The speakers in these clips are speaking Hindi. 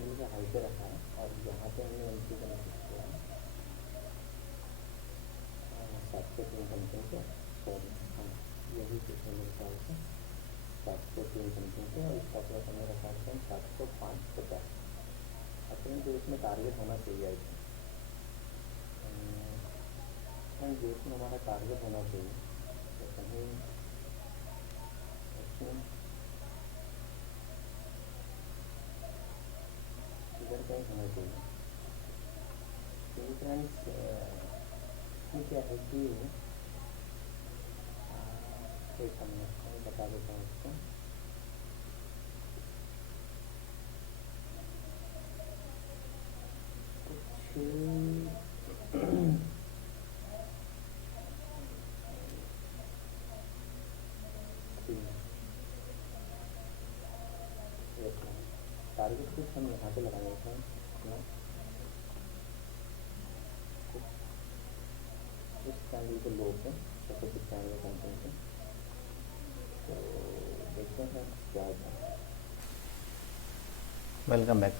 कैंडल का हाई पे रखा है और यहाँ पे हमने एंट्री का मैसेज किया है 703 समथिंग पे, सॉरी हाँ यही कुछ है मेरे ख्याल से 703 समथिंग पे, और इसका प्लस हमने रखा है 705.50। आई थिंक जो इसमें टारगेट होना चाहिए, आई थिंक जो इसमें हमारा टारगेट होना चाहिए तो कहीं इसमें इधर कहीं होना चाहिए। क्योंकि फ्रेंड्स इसमें क्या है कि एक मिनट मैं बता देता हूँ इसको। टारगेट कुछ हम यहाँ पे लगाएंगे फ्रेंड्स अपना, इस कैंडल के लो पे 695 समथिंग पे। तो देखते हैं फ्रेंड्स क्या होता है। वेलकम बैक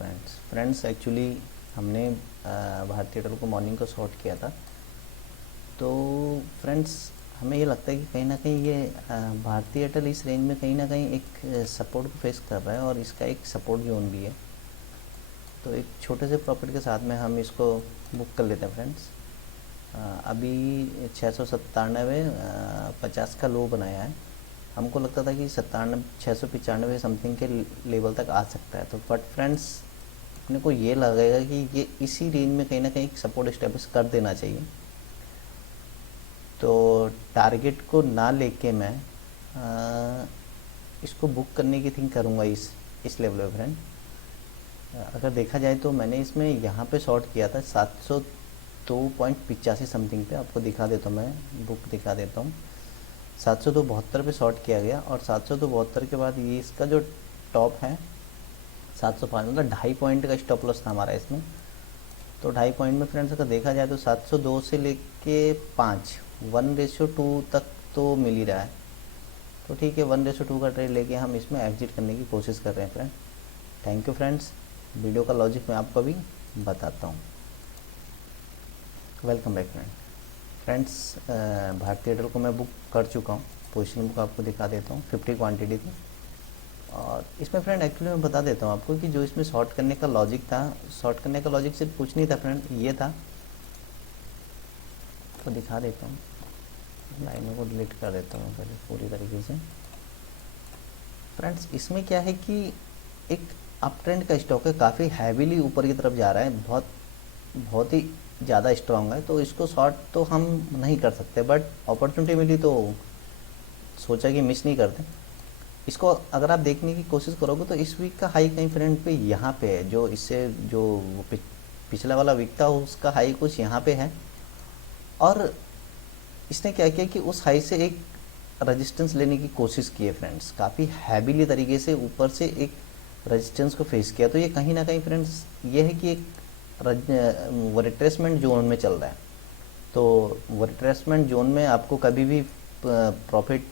फ्रेंड्स एक्चुअली हमने भारतीय एयरटेल को मॉर्निंग को शॉर्ट किया था। तो फ्रेंड्स हमें ये लगता है कि कहीं ना कहीं ये भारतीय एयरटेल इस रेंज में कहीं ना कहीं एक सपोर्ट को फेस कर रहा है और इसका एक सपोर्ट जोन भी है। तो एक छोटे से प्रॉफिट के साथ में हम इसको बुक कर लेते हैं फ्रेंड्स। अभी 697 50 का लो बनाया है। हमको लगता था कि 695 समथिंग के लेवल तक आ सकता है। तो बट फ्रेंड्स अपने को ये लगेगा कि ये इसी रेंज में कहीं ना कहीं सपोर्ट इस्टेब्लिश कर देना चाहिए। तो टारगेट को ना लेके मैं इसको बुक करने की थिंक करूँगा इस लेवल पे फ्रेंड। अगर देखा जाए तो मैंने इसमें यहाँ पे शॉर्ट किया था 702.85 समथिंग पे। आपको दिखा देता हूँ, मैं बुक दिखा देता हूँ। 772.72 पे शॉर्ट किया गया और 772.72 के बाद ये इसका जो टॉप है 705, मतलब 2.5 पॉइंट का स्टॉप लॉस था हमारा इसमें। तो 2.5 पॉइंट में फ्रेंड्स अगर देखा जाए तो 702 से लेके 5 1:2 तक तो मिल ही रहा है। तो ठीक है, 1:2 का ट्रेड लेके हम इसमें एग्जिट करने की कोशिश कर रहे हैं friend. Thank you friends. Video का लॉजिक मैं आपको अभी बताता हूँ। वेलकम बैक फ्रेंड्स भारतीय एयरटेल को मैं बुक कर चुका हूँ। पोजीशन बुक आपको दिखा देता हूँ, 50 क्वांटिटी थी। और इसमें फ्रेंड एक्चुअली मैं बता देता हूँ आपको कि जो इसमें शॉर्ट करने का लॉजिक था, शॉर्ट करने का लॉजिक सिर्फ कुछ नहीं था फ्रेंड, ये था। तो दिखा देता हूँ, लाइनों को डिलीट कर देता हूँ पहले पूरी तरीके से। फ्रेंड्स इसमें क्या है कि एक अप ट्रेंड का स्टॉक है, काफ़ी हैवीली ऊपर की तरफ जा रहा है, बहुत ही ज़्यादा स्ट्रांग है। तो इसको शॉर्ट तो हम नहीं कर सकते, बट अपॉर्चुनिटी मिली तो सोचा कि मिस नहीं करते इसको। अगर आप देखने की कोशिश करोगे तो इस वीक का हाई कहीं फ्रेंड पे यहाँ पे है, जो इससे जो पिछला वाला वीक था उसका हाई कुछ यहाँ पे है। और इसने क्या किया कि उस हाई से एक रेजिस्टेंस लेने की कोशिश की है फ्रेंड्स, काफ़ी हैवीली तरीके से ऊपर से एक रेजिस्टेंस को फेस किया। तो ये कहीं ना कहीं फ्रेंड्स ये है कि एक वो रिट्रेसमेंट जोन में चल रहा है। तो वो रिट्रेसमेंट जोन में आपको कभी भी प्रॉफिट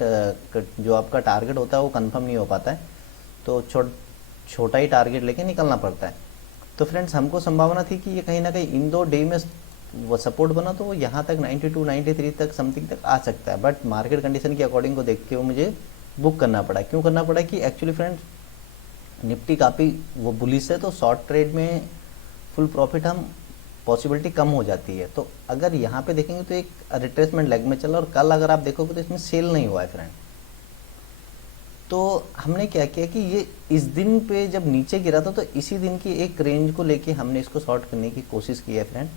जो आपका टारगेट होता है वो कंफर्म नहीं हो पाता है। तो छोटा ही टारगेट लेके निकलना पड़ता है। तो फ्रेंड्स हमको संभावना थी कि ये कहीं ना कहीं इन 2 डे में वो सपोर्ट बना तो वो यहाँ तक 92 93 तक समथिंग तक आ सकता है। बट मार्केट कंडीशन के अकॉर्डिंग को देख के वो मुझे बुक करना पड़ा। क्यों करना पड़ा कि एक्चुअली फ्रेंड्स निफ्टी काफ़ी वो बुलिश है, तो शॉर्ट ट्रेड में फुल प्रॉफिट हम पॉसिबिलिटी कम हो जाती है। तो अगर यहाँ पे देखेंगे तो एक रिट्रेसमेंट लेग में चला, और कल अगर आप देखोगे तो इसमें सेल नहीं हुआ है फ्रेंड। तो हमने क्या किया कि ये इस दिन पे जब नीचे गिरा था तो इसी दिन की एक रेंज को लेके हमने इसको शॉर्ट करने की कोशिश की है फ्रेंड।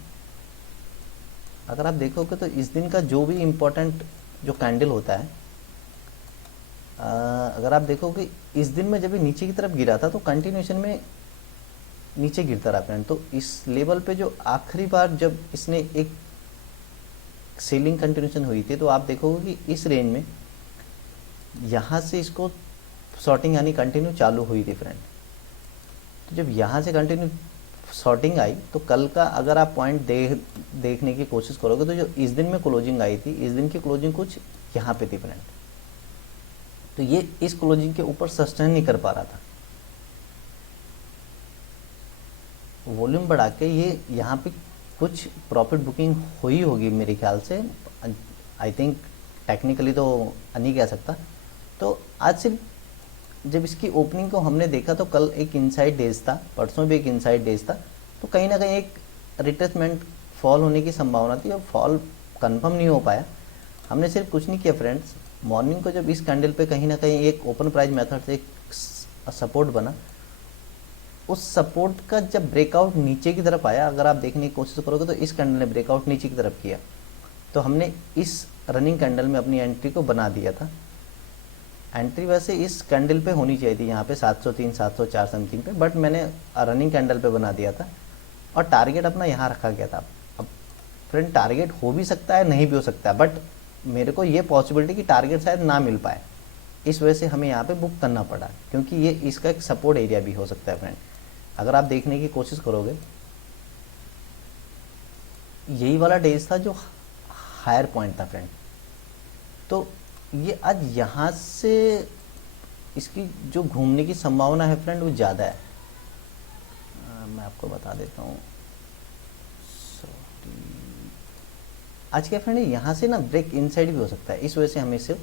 अगर आप देखोगे तो इस दिन का जो भी इम्पोर्टेंट जो कैंडल होता है, अगर आप देखोगे इस दिन में जब ये नीचे की तरफ गिरा था तो कंटिन्यूशन में नीचे गिरता रहा फ्रेंड। तो इस लेवल पे जो आखिरी बार जब इसने एक सेलिंग कंटिन्यूशन हुई थी तो आप देखोगे कि इस रेंज में यहाँ से इसको शॉर्टिंग यानी कंटिन्यू चालू हुई थी फ्रेंड। तो जब यहाँ से कंटिन्यू शॉर्टिंग आई तो कल का अगर आप पॉइंट देखने की कोशिश करोगे तो जो इस दिन में क्लोजिंग आई थी, इस दिन की क्लोजिंग कुछ यहाँ पे थी फ्रेंड। तो ये इस क्लोजिंग के ऊपर सस्टेन नहीं कर पा रहा था। वॉल्यूम बढ़ा के ये यहाँ पे कुछ प्रॉफिट बुकिंग हुई होगी मेरे ख्याल से, आई थिंक, टेक्निकली तो नहीं कह सकता। तो आज सिर्फ जब इसकी ओपनिंग को हमने देखा तो कल एक इनसाइड डेज था, परसों भी एक इनसाइड डेज था, तो कहीं ना कहीं एक रिट्रेसमेंट फॉल होने की संभावना थी और फॉल कंफर्म नहीं हो पाया। हमने सिर्फ कुछ नहीं किया फ्रेंड्स, मॉर्निंग को जब इस कैंडल पे कहीं ना कहीं एक ओपन प्राइस मेथड से एक सपोर्ट बना, उस सपोर्ट का जब ब्रेकआउट नीचे की तरफ आया, अगर आप देखने की कोशिश करोगे तो इस कैंडल ने ब्रेकआउट नीचे की तरफ किया, तो हमने इस रनिंग कैंडल में अपनी एंट्री को बना दिया था। एंट्री वैसे इस कैंडल पे होनी चाहिए थी, यहाँ पे 703 704 समथिंग पे, बट मैंने रनिंग कैंडल पे बना दिया था और टारगेट अपना यहाँ रखा गया था। अब फ्रेंड टारगेट हो भी सकता है, नहीं भी हो सकता है, बट मेरे को ये पॉसिबिलिटी कि टारगेट शायद ना मिल पाए, इस वजह से हमें यहाँ पे बुक करना पड़ा, क्योंकि ये इसका एक सपोर्ट एरिया भी हो सकता है फ्रेंड। अगर आप देखने की कोशिश करोगे, यही वाला डेज था जो हायर पॉइंट था फ्रेंड, तो ये आज यहाँ से इसकी जो घूमने की संभावना है फ्रेंड वो ज़्यादा है। मैं आपको बता देता हूँ, आज क्या फ्रेंड यहाँ से ना ब्रेक इनसाइड भी हो सकता है, इस वजह से हमें इसे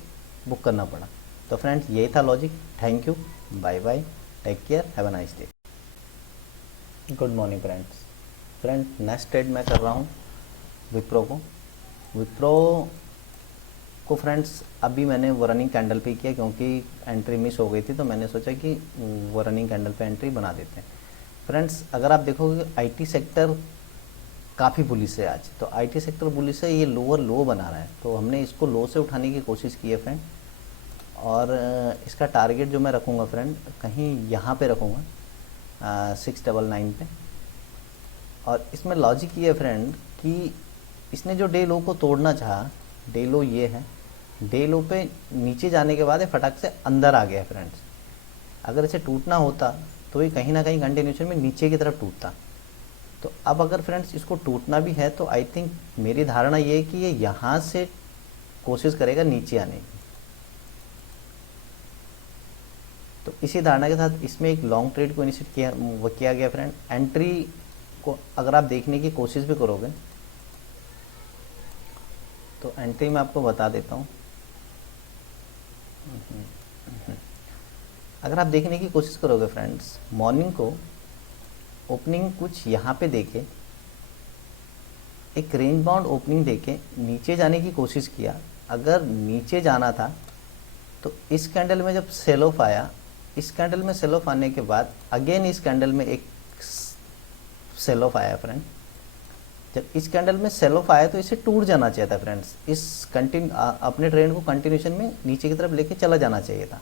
बुक करना पड़ा। तो फ्रेंड्स यही था logic. Thank you, bye bye, take care, have a nice day. Good morning friend next trade मैं कर रहा हूँ विप्रो को फ्रेंड्स अभी मैंने वो रनिंग कैंडल पे किया, क्योंकि एंट्री मिस हो गई थी, तो मैंने सोचा कि वो रनिंग कैंडल पे एंट्री बना देते हैं। फ्रेंड्स अगर आप देखोगे आईटी सेक्टर काफ़ी बुलिश है आज, तो आईटी सेक्टर बुलिश है, ये लोअर लो बना रहा है, तो हमने इसको लो से उठाने की कोशिश की है फ्रेंड, और इसका टारगेट जो मैं रखूँगा फ्रेंड कहीं यहाँ पे रखूँगा 699 पे। और इसमें लॉजिक ये है फ्रेंड कि इसने जो डे लो को तोड़ना चाहा, डे लो ये है, डे लो पे नीचे जाने के बाद ये फटाक से अंदर आ गया फ्रेंड्स। अगर इसे टूटना होता तो ये कहीं ना कहीं कंटिन्यूशन में नीचे की तरफ टूटता। तो अब अगर फ्रेंड्स इसको टूटना भी है तो आई थिंक मेरी धारणा ये है कि ये यहाँ से कोशिश करेगा नीचे आने की। तो इसी धारणा के साथ इसमें एक लॉन्ग ट्रेड को इनिशिएट किया गया फ्रेंड। एंट्री को अगर आप देखने की कोशिश भी करोगे तो एंट्री मैं आपको बता देता हूँ। अगर आप देखने की कोशिश करोगे फ्रेंड्स, मॉर्निंग को ओपनिंग कुछ यहाँ पे देके, एक रेंज बाउंड ओपनिंग देके नीचे जाने की कोशिश किया। अगर नीचे जाना था तो इस कैंडल में जब सेल ऑफ आया, इस कैंडल में सेल ऑफ आने के बाद अगेन इस कैंडल में एक सेल ऑफ आया फ्रेंड। जब इस कैंडल में सेल ऑफ आया तो इसे टूट जाना चाहिए था फ्रेंड्स, इस अपने ट्रेंड को कंटिन्यूशन में नीचे की तरफ लेके चला जाना चाहिए था,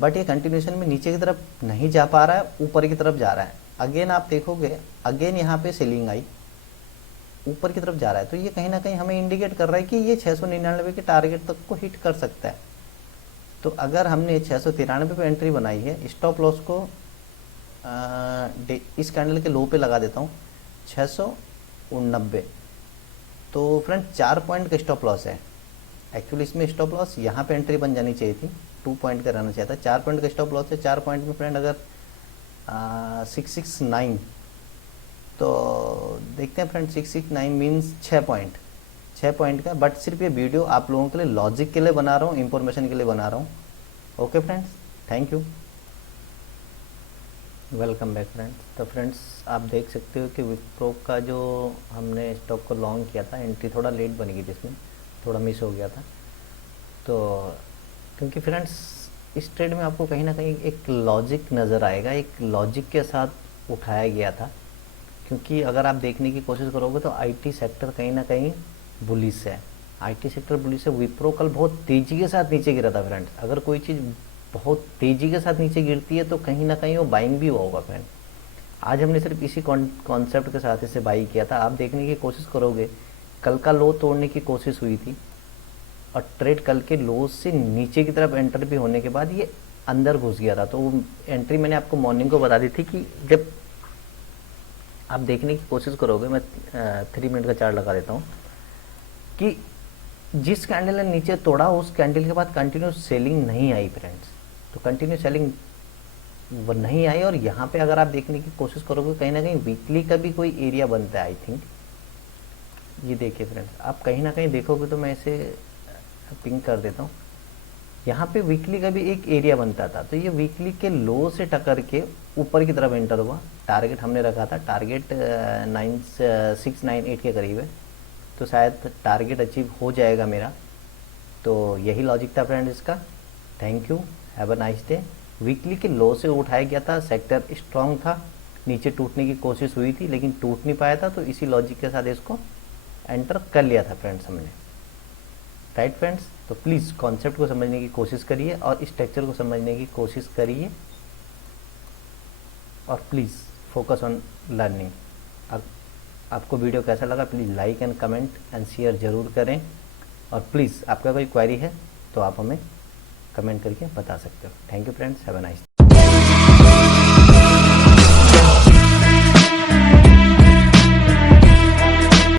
बट ये कंटिन्यूशन में नीचे की तरफ नहीं जा पा रहा है, ऊपर की तरफ जा रहा है। अगेन आप देखोगे, अगेन यहाँ पे सेलिंग आई, ऊपर की तरफ जा रहा है, तो ये कहीं ना कहीं हमें इंडिकेट कर रहा है कि ये 699 के टारगेट तक को हिट कर सकता है। तो अगर हमने 693 पे एंट्री बनाई है, स्टॉप लॉस को इस कैंडल के लो पे लगा देता हूँ 689। तो फ्रेंड 4 पॉइंट का स्टॉप लॉस है। एक्चुअली इसमें स्टॉप लॉस यहाँ पे एंट्री बन जानी चाहिए थी, 2 पॉइंट का रहना चाहिए था। 4 पॉइंट का स्टॉप लॉस है। 4 पॉइंट में फ्रेंड अगर 669, तो देखते हैं फ्रेंड 669 मीन्स 6 पॉइंट का। बट सिर्फ ये वीडियो आप लोगों के लिए लॉजिक के लिए बना रहा हूँ, इंफॉर्मेशन के लिए बना रहा हूँ। Okay friends, thank you, welcome back friends. तो फ्रेंड्स आप देख सकते हो कि विप्रो का जो हमने स्टॉक को लॉन्ग किया था, एंट्री थोड़ा लेट बन गई थी, इसमें थोड़ा मिस हो गया था। तो क्योंकि फ्रेंड्स इस ट्रेड में आपको कहीं ना कहीं एक लॉजिक नज़र आएगा, एक लॉजिक के साथ उठाया गया था। क्योंकि अगर आप देखने की कोशिश करोगे तो आईटी सेक्टर कहीं ना कहीं बुलिश है, आईटी सेक्टर बुलिश है। विप्रो कल बहुत तेज़ी के साथ नीचे गिरा था फ्रेंड्स। अगर कोई चीज़ बहुत तेज़ी के साथ नीचे गिरती है तो कहीं ना कहीं वो बाइंग भी हुआ होगा फ्रेंड। आज हमने सिर्फ इसी कॉन्सेप्ट के साथ इसे बाई किया था। आप देखने की कोशिश करोगे, कल का लो तोड़ने की कोशिश हुई थी और ट्रेड कल के लो से नीचे की तरफ एंटर भी होने के बाद ये अंदर घुस गया था। तो वो एंट्री मैंने आपको मॉर्निंग को बता दी थी कि जब आप देखने की कोशिश करोगे, मैं 3 मिनट का चार्ट लगा देता हूँ, कि जिस कैंडल ने नीचे तोड़ा उस कैंडल के बाद कंटिन्यू सेलिंग नहीं आई फ्रेंड्स। तो कंटिन्यू सेलिंग वो नहीं आई। और यहाँ पे अगर आप देखने की कोशिश करोगे कहीं ना कहीं वीकली का भी कोई एरिया बनता है आई थिंक। ये देखिए फ्रेंड्स, आप कहीं ना कहीं देखोगे तो मैं इसे पिंक कर देता हूँ। यहाँ पे वीकली का भी एक एरिया बनता था, तो ये वीकली के लो से टक्कर के ऊपर की तरफ एंटर हुआ। टारगेट हमने रखा था, टारगेट 9698 के करीब है, तो शायद टारगेट अचीव हो जाएगा मेरा। तो यही लॉजिक था फ्रेंड इसका। Thank you, have a nice day. Weekly के लो से उठाया गया था, सेक्टर स्ट्रांग था, नीचे टूटने की कोशिश हुई थी लेकिन टूट नहीं पाया था, तो इसी लॉजिक के साथ इसको एंटर कर लिया था फ्रेंड्स हमने। राइट फ्रेंड्स, तो प्लीज़ कॉन्सेप्ट को समझने की कोशिश करिए और स्ट्रक्चर को समझने की कोशिश करिए, और प्लीज़ फोकस ऑन लर्निंग। आपको वीडियो कैसा लगा please like and comment and share ज़रूर करें, और प्लीज़ आपका कोई क्वेरी है तो आप हमें कमेंट करके बता सकते हो। Thank you friends, have a nice day.